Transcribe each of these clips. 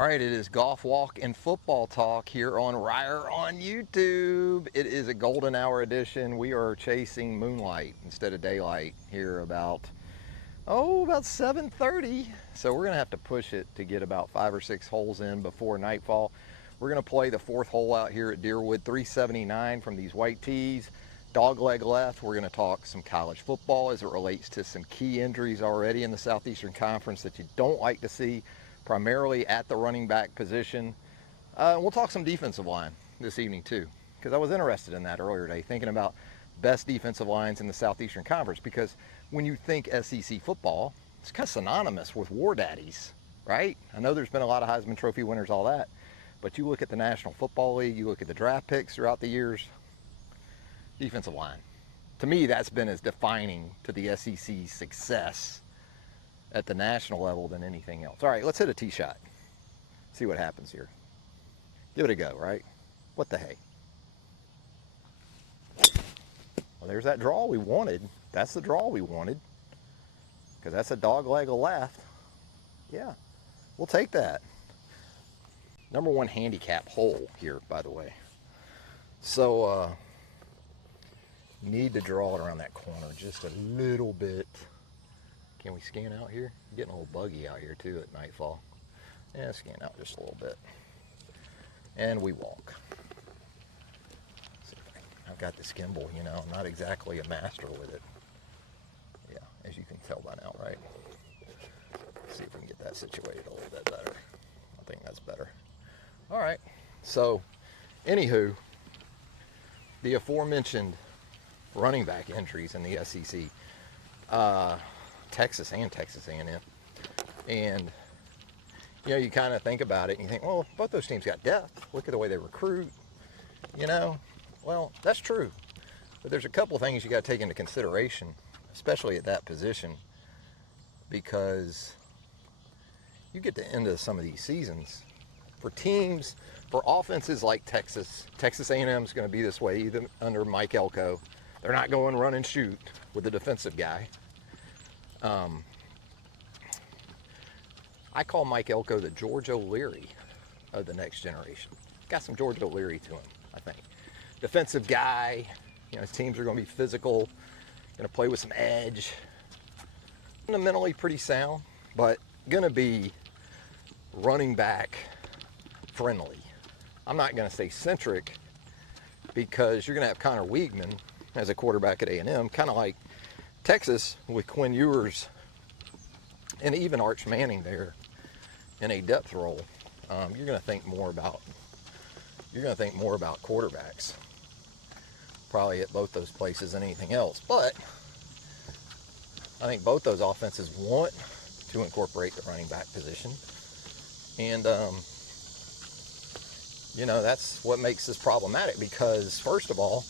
All right, it is golf walk and football talk here on Ryer on YouTube. It is a golden hour edition. We are chasing moonlight instead of daylight here about 7:30. So we're gonna have to push it to get about 5 or 6 holes in before nightfall. We're gonna play the 4th hole out here at Deerwood 379 from these white tees. Dog leg left. We're gonna talk some college football as it relates to some key injuries already in the Southeastern Conference that you don't like to see, primarily at the running back position. We'll talk some defensive line this evening too, because I was interested in that earlier today, thinking about best defensive lines in the Southeastern Conference, because when you think SEC football, it's kind of synonymous with war daddies, right? I know there's been a lot of Heisman Trophy winners, all that, but you look at the National Football League, you look at the draft picks throughout the years, defensive line. To me, that's been as defining to the SEC's success at the national level than anything else. All right, let's hit a tee shot. See what happens here. Give it a go, right? What the hey? Well, there's that draw we wanted. That's the draw we wanted, because that's a dog leg left. Yeah, we'll take that. Number 1 handicap hole here, by the way. So, need to draw it around that corner just a little bit. Can we scan out here? Getting a little buggy out here too at nightfall. Yeah, scan out just a little bit. And we walk. I've got this gimbal, you know, I'm not exactly a master with it. Yeah, as you can tell by now, right? Let's see if we can get that situated a little bit better. I think that's better. All right, so anywho, the aforementioned running back injuries in the SEC, Texas and Texas A&M, and you know, you kind of think about it and you think, well, both those teams got depth. Look at the way they recruit, you know. Well, that's true, but there's a couple of things you got to take into consideration, especially at that position, because you get to end of some of these seasons for teams, for offenses like Texas A&M is going to be this way, even under Mike Elko. They're not going run and shoot with the defensive guy. I call Mike Elko the George O'Leary of the next generation. Got some George O'Leary to him, I think. Defensive guy, you know, his teams are going to be physical, going to play with some edge. Fundamentally pretty sound, but going to be running back friendly. I'm not going to say centric, because you're going to have Connor Weigman as a quarterback at A&M, kind of like Texas with Quinn Ewers and even Arch Manning there in a depth role. You're going to think more about quarterbacks probably at both those places than anything else. But I think both those offenses want to incorporate the running back position, and you know, that's what makes this problematic, because first of all,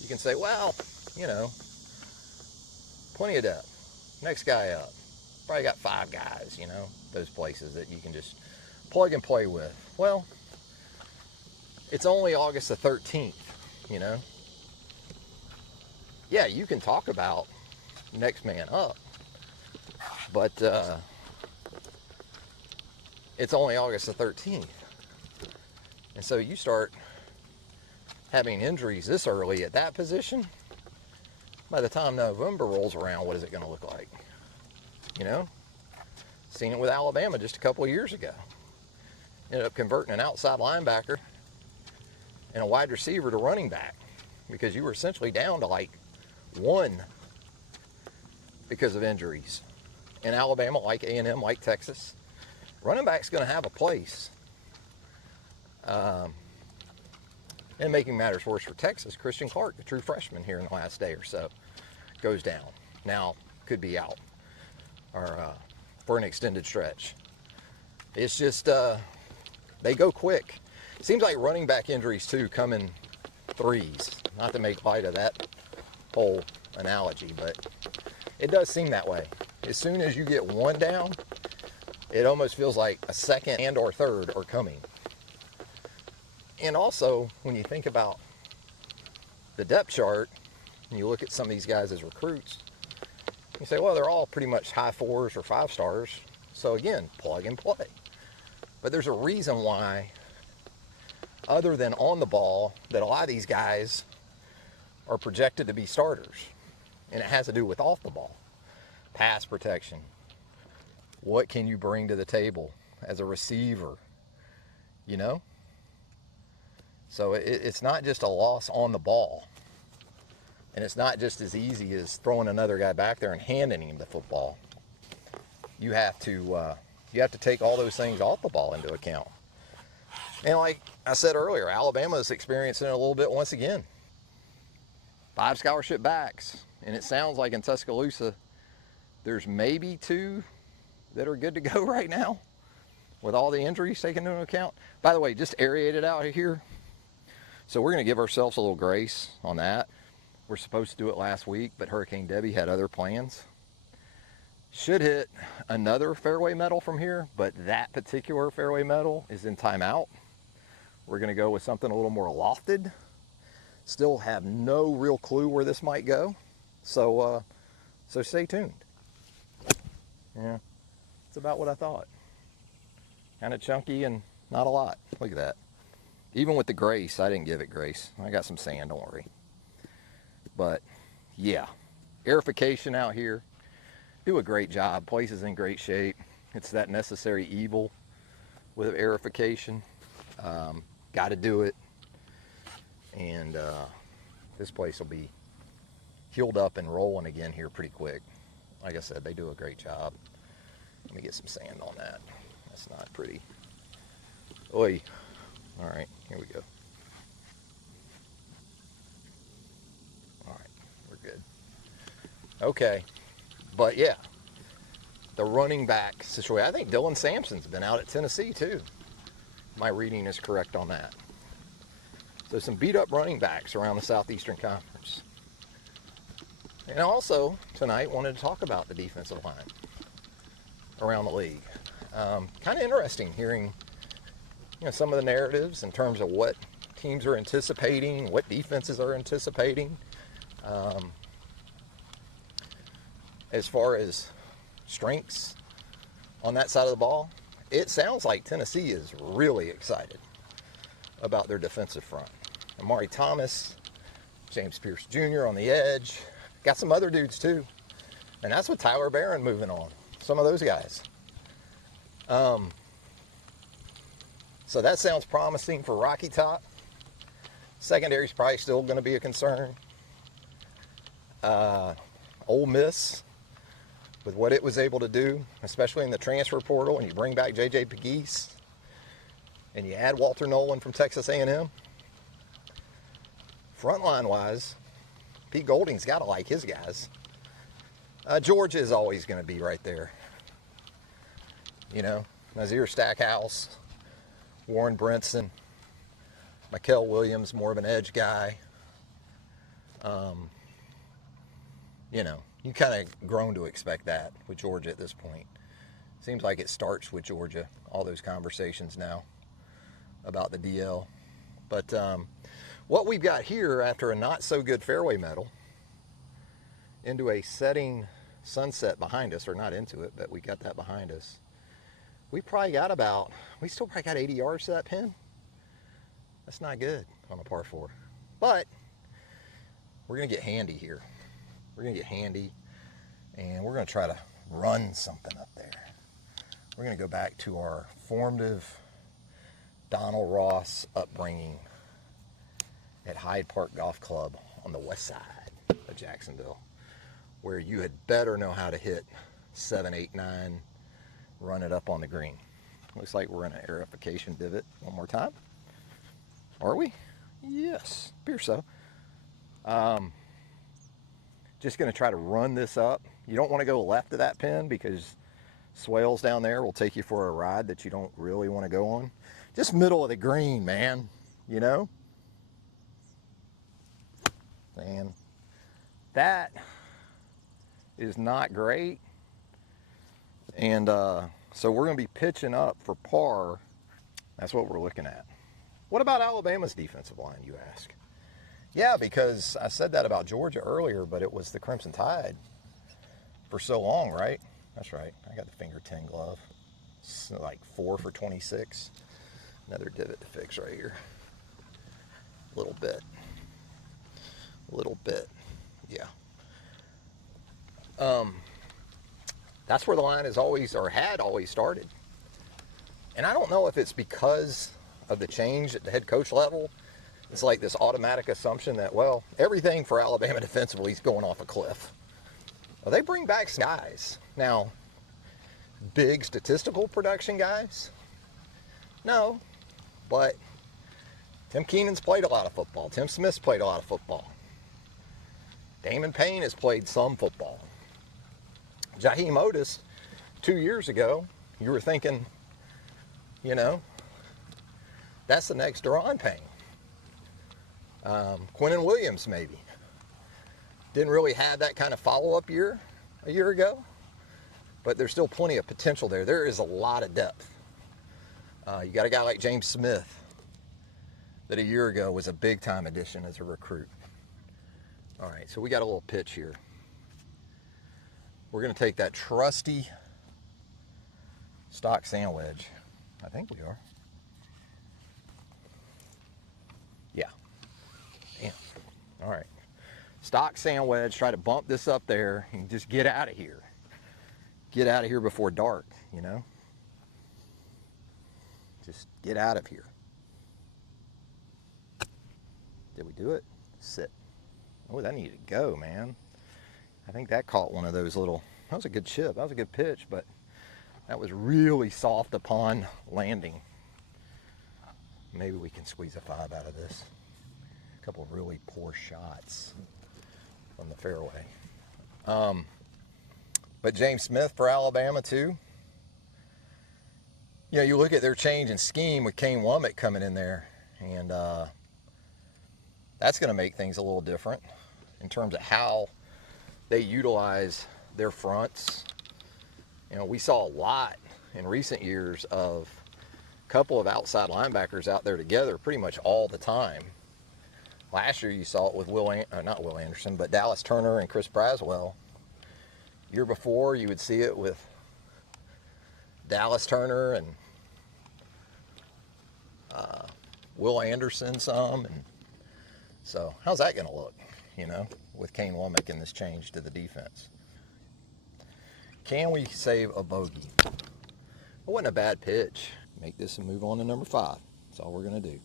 you can say, well, you know, plenty of depth. Next guy up. Probably got 5 guys, you know, those places that you can just plug and play with. Well, it's only August the 13th, you know. Yeah, you can talk about next man up, but it's only August the 13th. And so you start having injuries this early at that position. By the time November rolls around, what is it going to look like? You know, seen it with Alabama just a couple of years ago. Ended up converting an outside linebacker and a wide receiver to running back, because you were essentially down to like 1 because of injuries. In Alabama, like A&M, like Texas, running back's going to have a place. And making matters worse for Texas, Christian Clark, the true freshman here in the last day or so, goes down. Now, could be out or for an extended stretch. It's just, they go quick. It seems like running back injuries, too, come in threes. Not to make light of that whole analogy, but it does seem that way. As soon as you get 1 down, it almost feels like a second and or third are coming. And also, when you think about the depth chart, and you look at some of these guys as recruits, you say, well, they're all pretty much high 4s or 5 stars. So again, plug and play. But there's a reason why, other than on the ball, that a lot of these guys are projected to be starters. And it has to do with off the ball. Pass protection. What can you bring to the table as a receiver? You know? So it's not just a loss on the ball. And it's not just as easy as throwing another guy back there and handing him the football. You have to take all those things off the ball into account. And like I said earlier, Alabama is experiencing it a little bit once again. 5 scholarship backs. And it sounds like in Tuscaloosa, there's maybe 2 that are good to go right now with all the injuries taken into account. By the way, just aerated out here. So we're going to give ourselves a little grace on that. We're supposed to do it last week, but Hurricane Debbie had other plans. Should hit another fairway metal from here, but that particular fairway metal is in timeout. We're going to go with something a little more lofted. Still have no real clue where this might go. So stay tuned. Yeah, it's about what I thought. Kind of chunky and not a lot. Look at that. Even with the grace, I didn't give it grace. I got some sand, don't worry. But yeah, aerification out here, do a great job. Place is in great shape. It's that necessary evil with aerification. Got to do it. And this place will be healed up and rolling again here pretty quick. Like I said, they do a great job. Let me get some sand on that. That's not pretty. Oi. All right, here we go. All right, we're good. Okay, but yeah, the running back situation. I think Dylan Sampson's been out at Tennessee too. My reading is correct on that. So some beat up running backs around the Southeastern Conference. And also tonight wanted to talk about the defensive line around the league. Kind of interesting hearing some of the narratives in terms of what teams are anticipating, what defenses are anticipating. As far as strengths on that side of the ball, it sounds like Tennessee is really excited about their defensive front. Amari Thomas, James Pierce Jr. on the edge. Got some other dudes too. And that's with Tyler Barron moving on. Some of those guys. So that sounds promising for Rocky Top. Secondary's probably still going to be a concern. Ole Miss, with what it was able to do, especially in the transfer portal, and you bring back J.J. Pegues, and you add Walter Nolan from Texas A&M. Frontline-wise, Pete Golding's got to like his guys. Georgia is always going to be right there. Nazir Stackhouse, Warren Brinson, Mikel Williams, more of an edge guy. You kind of grown to expect that with Georgia at this point. Seems like it starts with Georgia, all those conversations now about the DL. But what we've got here after a not so good fairway metal into a setting sunset behind us, or not into it, but we got that behind us. We still probably got 80 yards to that pin. That's not good on a par 4. But we're going to get handy here. We're going to get handy, and we're going to try to run something up there. We're going to go back to our formative Donald Ross upbringing at Hyde Park Golf Club on the west side of Jacksonville, where you had better know how to hit 7, 8, 9, run it up on the green. Looks like we're in an aerification divot one more time. Are we? Yes, appears so. Just going to try to run this up. You don't want to go left of that pin because swales down there will take you for a ride that you don't really want to go on. Just middle of the green, man. And that is not great. And so we're going to be pitching up for par. That's what we're looking at. What about Alabama's defensive line, you ask? Yeah, because I said that about Georgia earlier, but it was the Crimson Tide for so long, right? That's right. I got the finger 10 glove. It's like 4 for 26. Another divot to fix right here. A little bit, yeah. That's where the line is always, or had always started. And I don't know if it's because of the change at the head coach level. It's like this automatic assumption that, well, everything for Alabama defensively is going off a cliff. Well, they bring back some guys. Now, big statistical production guys? No, but Tim Keenan's played a lot of football. Tim Smith's played a lot of football. Damon Payne has played some football. Jaheim Otis, 2 years ago, you were thinking, you know, that's the next Deron Payne. Quinnen Williams, maybe. Didn't really have that kind of follow-up year a year ago, but there's still plenty of potential there. There is a lot of depth. You got a guy like James Smith that a year ago was a big-time addition as a recruit. All right, so we got a little pitch here. We're going to take that trusty stock sand wedge. I think we are. Yeah. Damn. All right. Stock sand wedge. Try to bump this up there and just get out of here. Get out of here before dark, you know? Just get out of here. Did we do it? Sit. Oh, that needed to go, man. I think that caught one of those little, that was a good chip. That was a good pitch, but that was really soft upon landing. Maybe we can squeeze a 5 out of this. A couple of really poor shots from the fairway. But James Smith for Alabama too. You know, you look at their change in scheme with Kane Womack coming in there, and that's going to make things a little different in terms of how they utilize their fronts. You know, we saw a lot in recent years of a couple of outside linebackers out there together pretty much all the time. Last year you saw it with not Will Anderson, but Dallas Turner and Chris Braswell. Year before you would see it with Dallas Turner and Will Anderson some. And so how's that going to look, you know, with Kane Womack in this change to the defense? Can we save a bogey? It wasn't a bad pitch. Make this and move on to number 5. That's all we're going to do.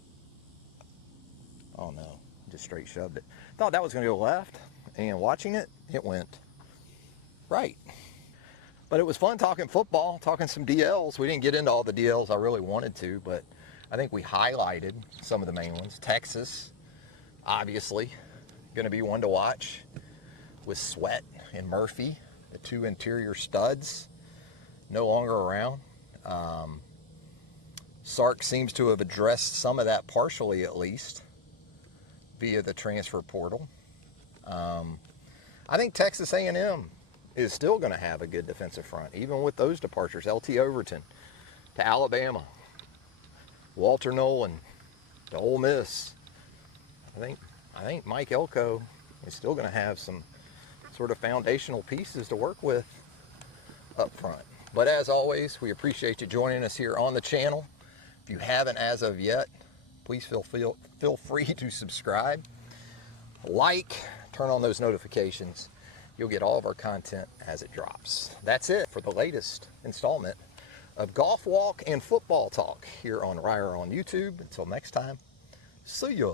Oh no, just straight shoved it. Thought that was going to go left, and watching it, it went right. But it was fun talking football, talking some DLs. We didn't get into all the DLs I really wanted to, but I think we highlighted some of the main ones. Texas, obviously, going to be one to watch with Sweat and Murphy, the 2 interior studs, no longer around. Sark seems to have addressed some of that partially, at least, via the transfer portal. I think Texas A&M is still going to have a good defensive front, even with those departures. LT Overton to Alabama, Walter Nolan to Ole Miss. I think Mike Elko is still going to have some sort of foundational pieces to work with up front. But as always, we appreciate you joining us here on the channel. If you haven't as of yet, please feel free to subscribe, like, turn on those notifications. You'll get all of our content as it drops. That's it for the latest installment of Golf Walk and Football Talk here on Ryer on YouTube. Until next time, see ya.